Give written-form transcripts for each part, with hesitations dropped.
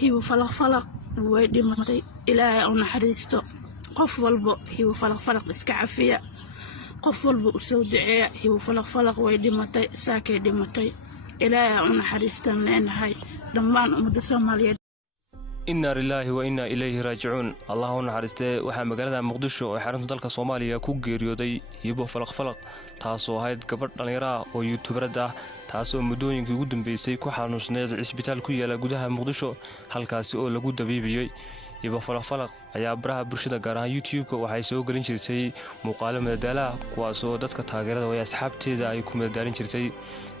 hibo falaq way dhimatay ilaahay oo naxariisto qof walba hibo falaq iska cafiya qof walba u soo duceeya hibo falaq way dhimatay saakay dhimatay ilaahay oo naxariistan leenahay dhammaan ummadda Soomaaliyeed. inna lillahi wa inna ilayhi raaji'uun. Allahu naxariistay waxa magaalada Muqdisho oo xarunta dalka Soomaaliya ku geeriyooday hibo falaq taasoo ahayd gabadh dhalinyaro ah oo YouTuberad ah taasoo muddooyinkii ugu dambeysay ku xanuunsanayd isbitaal ku yaala gudaha Muqdisho halkaas oo lagu dabiibiyay. hibo falaq ayaa baraha bulshada gaar ahaan YouTube-ka waxay soo galin jirtay muuqaalo madadaalo kuwaas oo dadka taageerada iyo asxaabteeda ay ku madadaalin jirtay.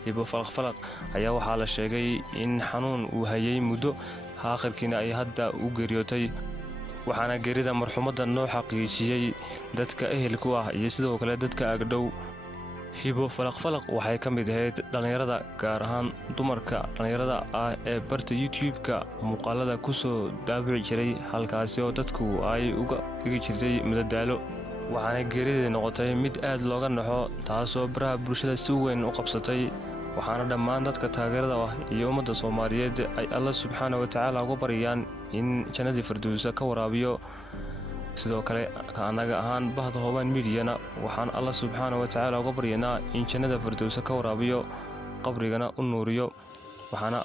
hibo falaq ayaa waxaa la sheegay in xanuun uu hayay muddo aakhirkiina ay hadda u geeriyootay waxaana geerida marxumadda noo xaqiijiyay dadka ehelku ah iyo sidoo kale dadka agdhow. hibo falaq waxay ka mid ahayd dhalinyarada gaar ahaan dumarka dhalinyarada ah ee barta YouTube-ka muuqaalada ku soo daabici jiray halkaasi oo dadku ay uga dhigi jirtay madadaalo waxaana geerideeda noqotay mid aad looga naxo taasoo baraha bulshada si weyn u qabsatay waxaana dhammaan dadka taageerada ah iyo ummadda Soomaaliyeed ay Allah subxaanahu wa ta'aala uga baryaan in jannadii firdawsa ka waraabiyo. sidoo kale anaga ahaan bahda Hoban Media-na waxaan Allah subxaanahu wa ta'aala uga baryaynaa in jannada firdawsa ka waraabiyo qabrigana u nuuriyo waxaana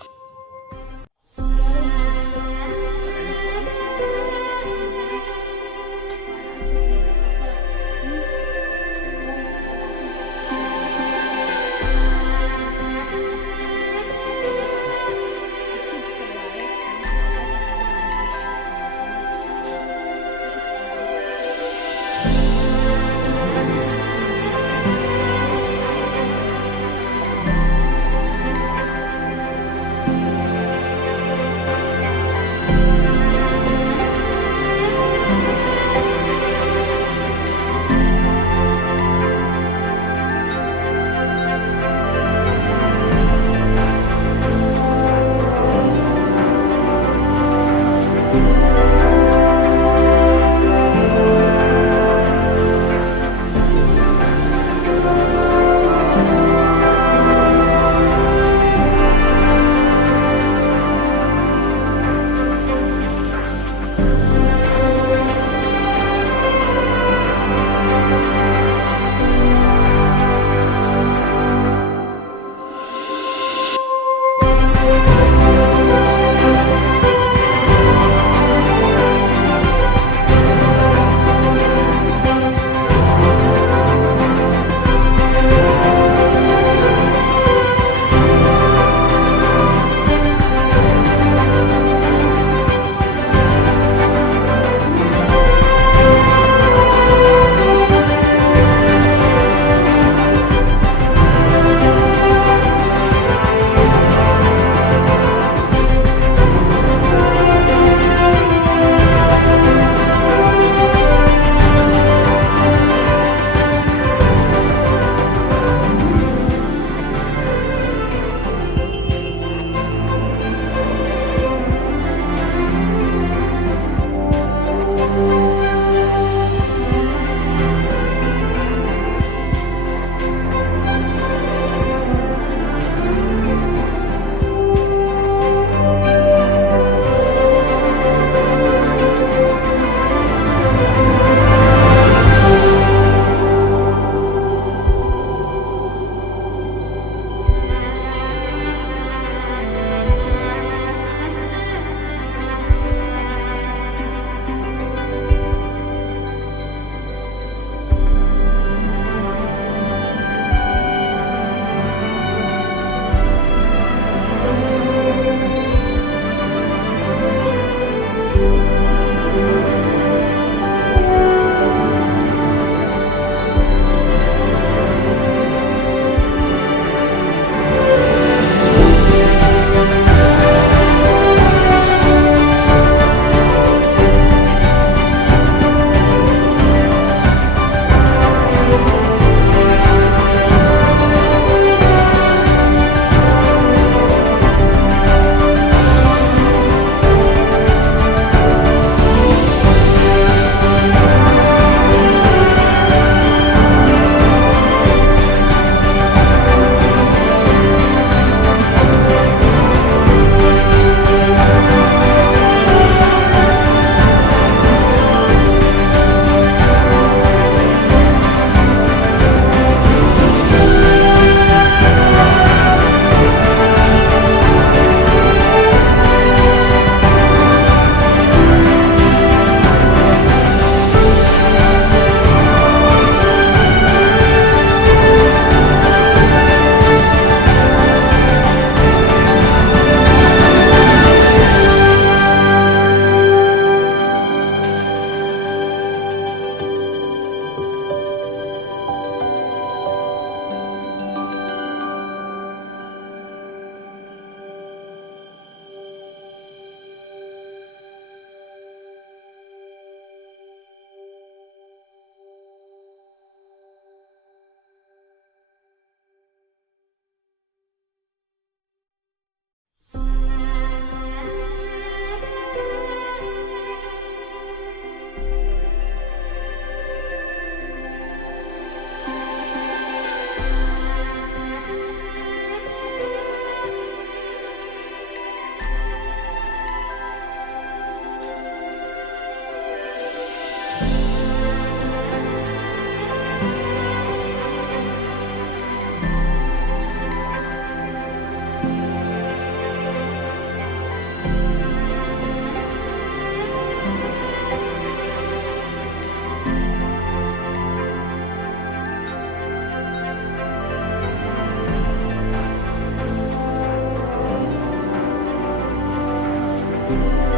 Thank you.